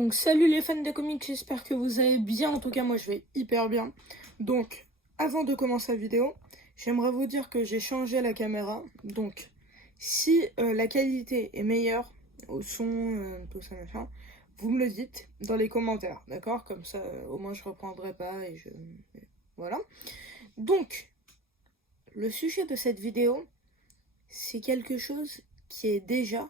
Donc salut les fans de comics, j'espère que vous allez bien. En tout cas moi je vais hyper bien. Donc avant de commencer la vidéo, j'aimerais vous dire que j'ai changé la caméra. Donc si la qualité est meilleure au son, tout ça machin, vous me le dites dans les commentaires, d'accord? Comme ça au moins je reprendrai pas et voilà. Donc le sujet de cette vidéo, c'est quelque chose qui est déjà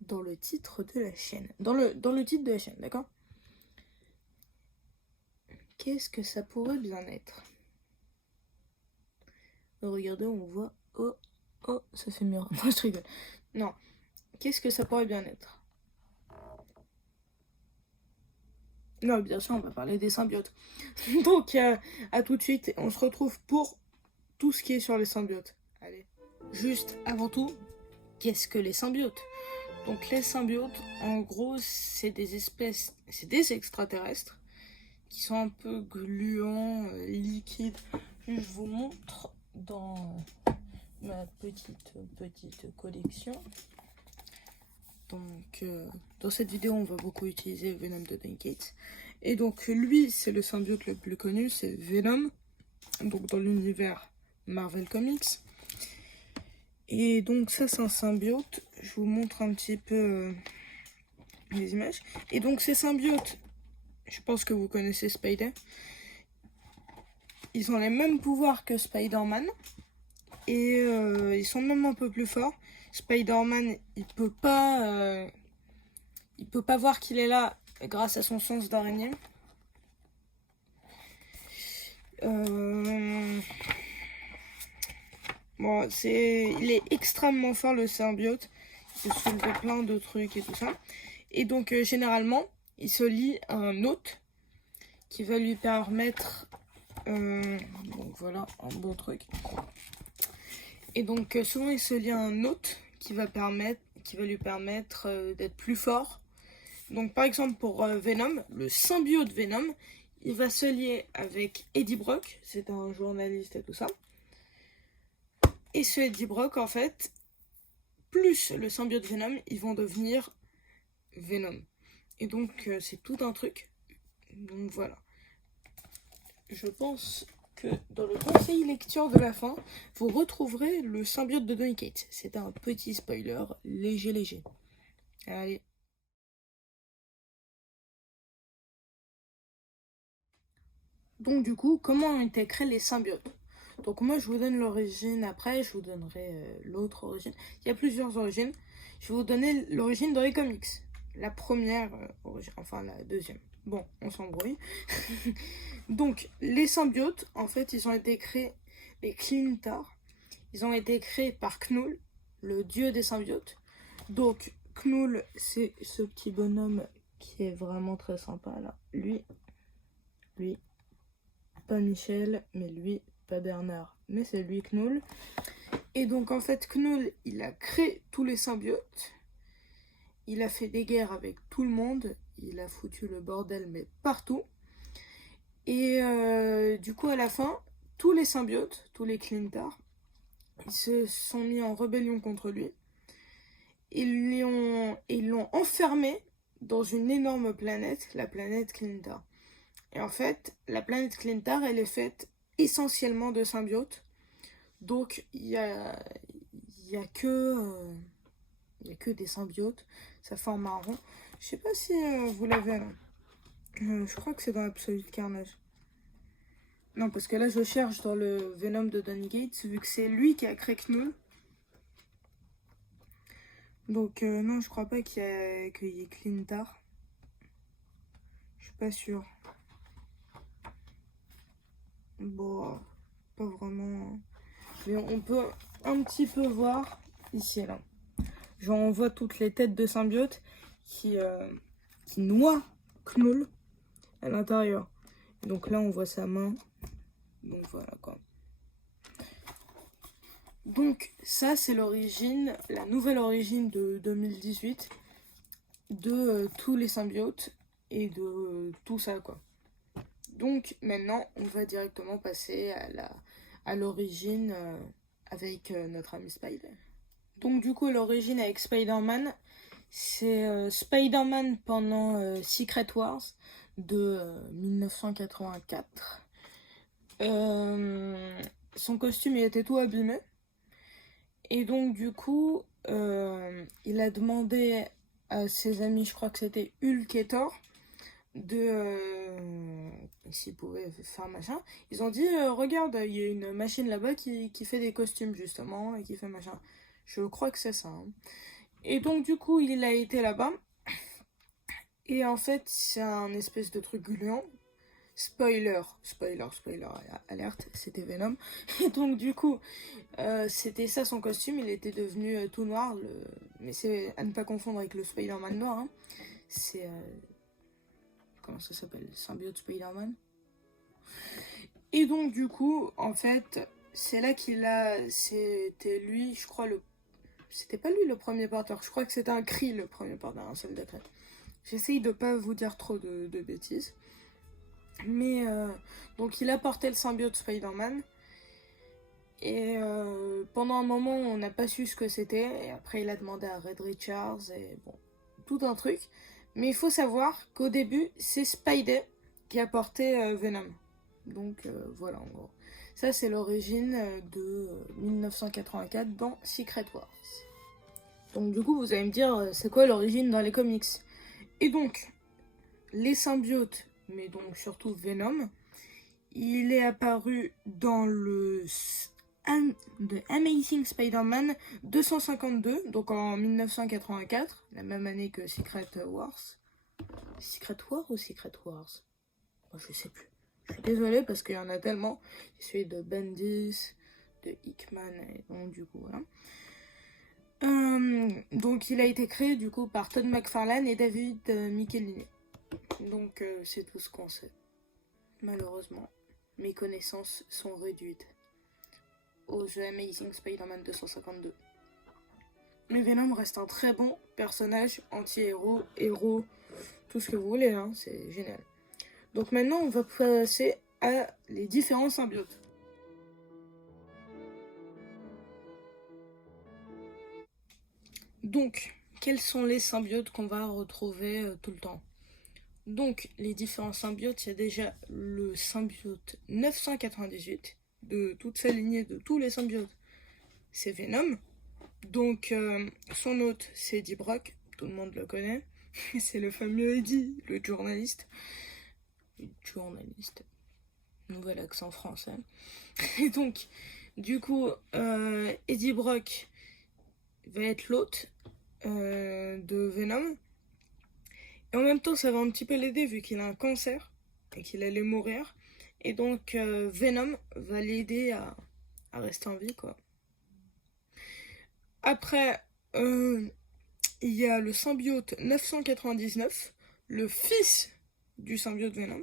dans le titre de la chaîne. Dans le titre de la chaîne, d'accord? Qu'est-ce que ça pourrait bien être? Regardez, on voit... Oh, oh, ça fait mûr. Non, je rigole. Non. Qu'est-ce que ça pourrait bien être? Non, bien sûr, on va parler des symbiotes. Donc, à tout de suite. On se retrouve pour tout ce qui est sur les symbiotes. Allez. Juste avant tout, qu'est-ce que les symbiotes? Donc, les symbiotes, en gros, c'est des espèces... C'est des extraterrestres qui sont un peu gluants, liquides. Je vous montre dans ma petite collection. Donc dans cette vidéo on va beaucoup utiliser Venom de Donny Cates. Et donc lui c'est le symbiote le plus connu, c'est Venom, donc dans l'univers Marvel Comics. Et donc ça c'est un symbiote, je vous montre un petit peu les images. Et donc ces symbiotes, je pense que vous connaissez Spider, ils ont les mêmes pouvoirs que Spider-Man. Et ils sont même un peu plus forts. Spider-Man, il peut pas voir qu'il est là grâce à son sens d'araignée. Bon, il est extrêmement fort le symbiote. Il peut soulever plein de trucs et tout ça. Et donc généralement, il se lie à un hôte qui va lui permettre, donc voilà, un bon truc. Et donc souvent il se lie à un hôte qui va lui permettre d'être plus fort. Donc par exemple pour Venom, le symbiote Venom, il va se lier avec Eddie Brock, c'est un journaliste et tout ça. Et ce Eddie Brock en fait, plus le symbiote Venom, ils vont devenir Venom. Et donc c'est tout un truc. Donc voilà. Je pense que dans le conseil lecture de la fin, vous retrouverez le symbiote de Donny Cates. C'était un petit spoiler, léger. Allez. Donc du coup, comment ont été créés les symbiotes? Donc moi je vous donne l'origine, après je vous donnerai l'autre origine. Il y a plusieurs origines. Je vais vous donner l'origine dans les comics. La première origine, enfin la deuxième. Bon, on s'embrouille. Donc les symbiotes, en fait, ils ont été créés, les Klyntar, ils ont été créés par Knull, le dieu des symbiotes. Donc Knull, c'est ce petit bonhomme qui est vraiment très sympa là. Lui, pas Michel, mais lui, pas Bernard, mais c'est lui Knull. Et donc en fait Knull, il a créé tous les symbiotes. Il a fait des guerres avec tout le monde. Il a foutu le bordel, mais partout. Et du coup, à la fin, tous les symbiotes, tous les Klyntar, ils se sont mis en rébellion contre lui. Ils l'ont enfermé dans une énorme planète, la planète Klyntar. Et en fait, la planète Klyntar, elle est faite essentiellement de symbiotes. Donc, il y a que des symbiotes. Ça forme un rond. Je sais pas si vous l'avez là. Je crois que c'est dans Absolute Carnage. Non, parce que là, je cherche dans le Venom de Donny Cates, vu que c'est lui qui a créé Knull. Donc, non, je crois pas qu'il y ait Klyntar. Je suis pas sûre. Bon, pas vraiment. Mais on peut un petit peu voir ici et là. Genre, on voit toutes les têtes de symbiotes qui noient Knull à l'intérieur. Donc là, on voit sa main. Donc voilà quoi. Donc ça, c'est l'origine, la nouvelle origine de 2018 de tous les symbiotes et de tout ça quoi. Donc maintenant, on va directement passer à l'origine avec notre ami Spider. Donc du coup, l'origine avec Spider-Man, C'est Spider-Man pendant Secret Wars de 1984. Son costume il était tout abîmé. Et donc du coup, il a demandé à ses amis, je crois que c'était Hulk et Thor, s'ils pouvaient faire machin. Ils ont dit, regarde, il y a une machine là-bas qui fait des costumes justement et qui fait machin. Je crois que c'est ça. Hein. Et donc du coup, il a été là-bas. Et en fait, c'est un espèce de truc gluant. Spoiler, alerte, c'était Venom. Et donc du coup, c'était ça son costume, il était devenu tout noir. Mais c'est à ne pas confondre avec le Spider-Man noir. Hein. C'est... comment ça s'appelle? Symbiote Spider-Man. Et donc du coup, en fait, c'est là qu'il a... C'était lui, je crois, le... C'était pas lui le premier porteur, je crois que c'était un Kree le premier porteur, un seul décret. J'essaye de pas vous dire trop de bêtises. Mais donc il a porté le symbiote Spider-Man. Et pendant un moment, on n'a pas su ce que c'était. Et après, il a demandé à Red Richards. Et bon, tout un truc. Mais il faut savoir qu'au début, c'est Spidey qui a porté Venom. Donc voilà, en gros. Ça, c'est l'origine de 1984 dans Secret Wars. Donc du coup, vous allez me dire, c'est quoi l'origine dans les comics? Et donc, les symbiotes, mais donc surtout Venom, il est apparu dans le The Amazing Spider-Man 252, donc en 1984, la même année que Secret Wars. Secret War ou Secret Wars? Oh, je sais plus. Je suis désolée parce qu'il y en a tellement. Celui de Bendis, de Hickman, et donc du coup voilà. Donc il a été créé du coup par Todd McFarlane et David Michelinie. Donc c'est tout ce qu'on sait. Malheureusement, mes connaissances sont réduites au The Amazing Spider-Man 252. Mais Venom reste un très bon personnage, anti-héros, héros, tout ce que vous voulez, hein, c'est génial. Donc maintenant, on va passer à les différents symbiotes. Donc, quels sont les symbiotes qu'on va retrouver tout le temps? Donc, les différents symbiotes, il y a déjà le symbiote 998, de toute sa lignée, de tous les symbiotes, c'est Venom. Donc, son hôte, c'est Eddie Brock, tout le monde le connaît. C'est le fameux Eddie, le journaliste. Nouvel accent français. Et donc, du coup, Eddie Brock va être l'hôte de Venom. Et en même temps, ça va un petit peu l'aider vu qu'il a un cancer et qu'il allait mourir. Et donc, Venom va l'aider à rester en vie, quoi. Après, il y a le symbiote 999, le fils du symbiote Venom.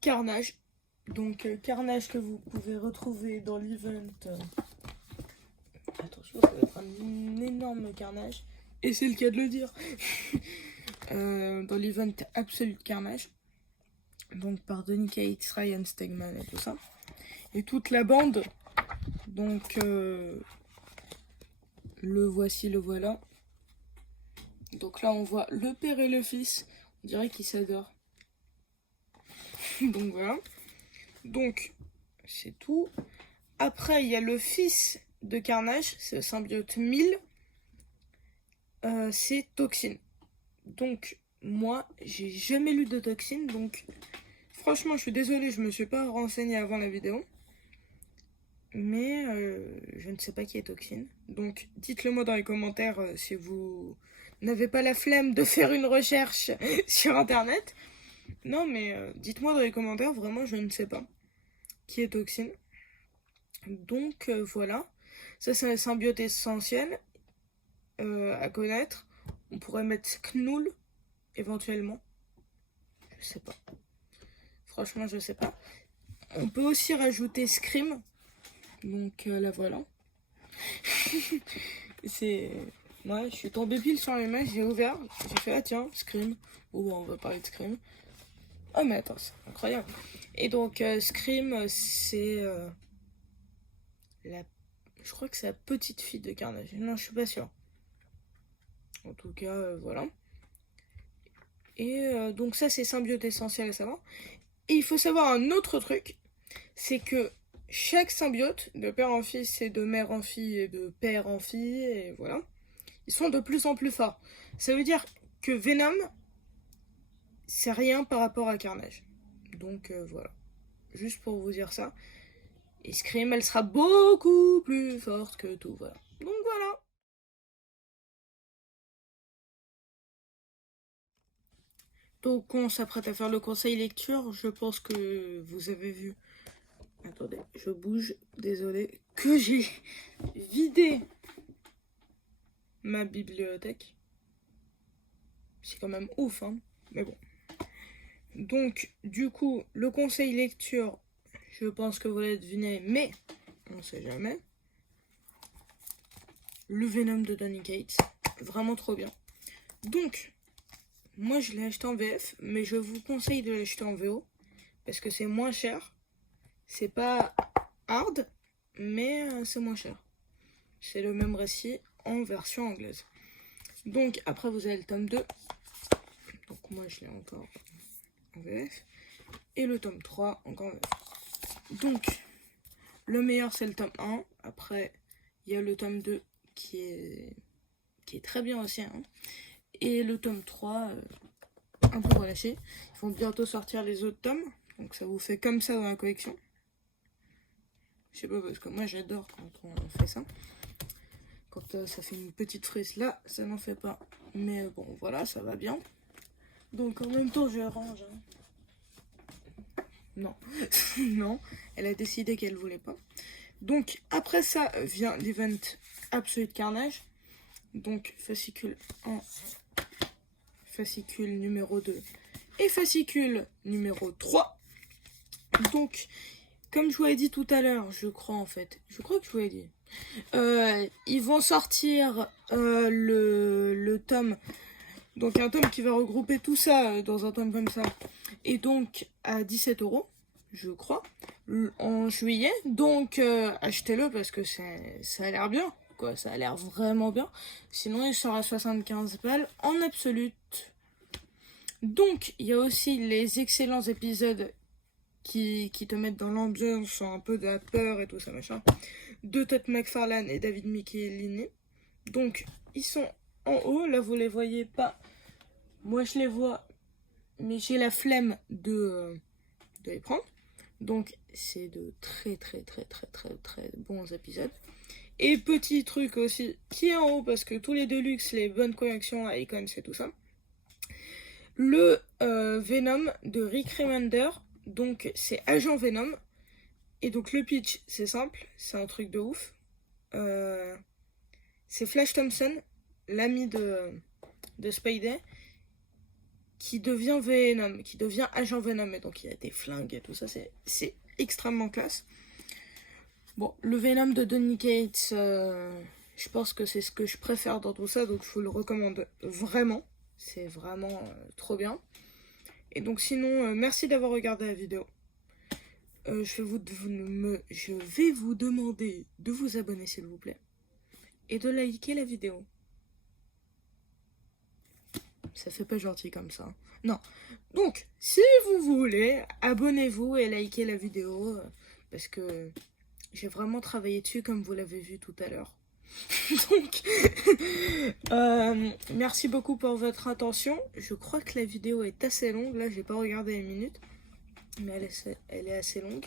Carnage. Donc, Carnage que vous pouvez retrouver dans l'event. Attention, ça va être un énorme Carnage. Et c'est le cas de le dire. Dans l'event Absolute Carnage. Donc, par Donny Cates, Ryan Stegman et tout ça. Et toute la bande. Donc, le voici, le voilà. Donc là, on voit le père et le fils. On dirait qu'ils s'adorent. Donc voilà. Donc, c'est tout. Après, il y a le fils de Carnage, c'est le symbiote 1000. C'est Toxine. Donc, moi, j'ai jamais lu de Toxine. Donc, franchement, je suis désolée, je me suis pas renseignée avant la vidéo. Mais je ne sais pas qui est Toxine. Donc, dites-le moi dans les commentaires si vous n'avez pas la flemme de faire une recherche sur internet. Non, mais dites-moi dans les commentaires, vraiment, je ne sais pas qui est Toxine. Donc, voilà. Ça, c'est un symbiote essentiel à connaître. On pourrait mettre Knull, éventuellement. Je sais pas. Franchement, je sais pas. On peut aussi rajouter Scream. Donc, là, voilà. C'est... Moi, je suis tombée pile sur les mains, j'ai ouvert, j'ai fait, ah tiens, Scream. Oh, on va parler de Scream. Oh, mais attends, c'est incroyable. Et donc, Scream, c'est je crois que c'est la petite fille de Carnage. Non, je suis pas sûre. En tout cas, voilà. Et donc ça, c'est symbiote essentiel à savoir. Et il faut savoir un autre truc, c'est que chaque symbiote, de père en fils et de mère en fille et de père en fille, et voilà, ils sont de plus en plus forts. Ça veut dire que Venom, c'est rien par rapport à Carnage. Donc voilà, juste pour vous dire ça. Et Scream, elle sera beaucoup plus forte que tout, voilà. Donc voilà. Donc on s'apprête à faire le conseil lecture, je pense que vous avez vu. Attendez, je bouge, désolé, que j'ai vidé ma bibliothèque. C'est quand même ouf, hein, mais bon. Donc, du coup, le conseil lecture, je pense que vous l'avez deviné, mais on sait jamais. Le Venom de Donny Cates, vraiment trop bien. Donc, moi je l'ai acheté en VF, mais je vous conseille de l'acheter en VO, parce que c'est moins cher. C'est pas hard, mais c'est moins cher. C'est le même récit en version anglaise. Donc, après, vous avez le tome 2. Donc, moi, je l'ai encore en VF. Et le tome 3, encore en VF. Donc, le meilleur, c'est le tome 1. Après, il y a le tome 2 qui est très bien aussi. Hein. Et le tome 3, un peu relâché. Ils vont bientôt sortir les autres tomes. Donc, ça vous fait comme ça dans la collection. Je sais pas, parce que moi, j'adore quand on fait ça. Quand ça fait une petite frise là, ça n'en fait pas. Mais bon, voilà, ça va bien. Donc en même temps, je range. Hein. Non, non, elle a décidé qu'elle voulait pas. Donc après ça vient l'event Absolute Carnage. Donc fascicule 1, fascicule numéro 2 et fascicule numéro 3. Donc, comme je vous l'ai dit tout à l'heure, je crois que je vous l'ai dit. Ils vont sortir le tome, donc un tome qui va regrouper tout ça dans un tome comme ça, et donc à 17 €, je crois, en juillet. Donc achetez-le parce que ça a l'air bien, quoi, ça a l'air vraiment bien. Sinon il sera à 75 balles en absolute. Donc il y a aussi les excellents épisodes qui te mettent dans l'ambiance, un peu de la peur et tout ça machin, de Todd McFarlane et David Michelinie. Donc ils sont en haut, là vous les voyez pas, moi je les vois, mais j'ai la flemme de les prendre. Donc c'est de très bons épisodes. Et petit truc aussi qui est en haut, parce que tous les Deluxe, les bonnes collections, Icons et tout ça, le Venom de Rick Remender. Donc c'est Agent Venom. Et donc le pitch, c'est simple, c'est un truc de ouf. C'est Flash Thompson, l'ami de Spidey, qui devient Venom, qui devient Agent Venom. Et donc il y a des flingues et tout ça, c'est extrêmement classe. Bon, le Venom de Donny Cates, je pense que c'est ce que je préfère dans tout ça, donc je vous le recommande vraiment. C'est vraiment trop bien. Et donc sinon, merci d'avoir regardé la vidéo. Je vais vous demander de vous abonner s'il vous plaît. Et de liker la vidéo. Ça fait pas gentil comme ça. Non. Donc, si vous voulez, abonnez-vous et likez la vidéo. Parce que j'ai vraiment travaillé dessus comme vous l'avez vu tout à l'heure. Donc, merci beaucoup pour votre attention. Je crois que la vidéo est assez longue. Là, j'ai pas regardé les minutes. Mais elle est assez longue.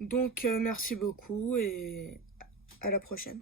Donc, merci beaucoup et à la prochaine.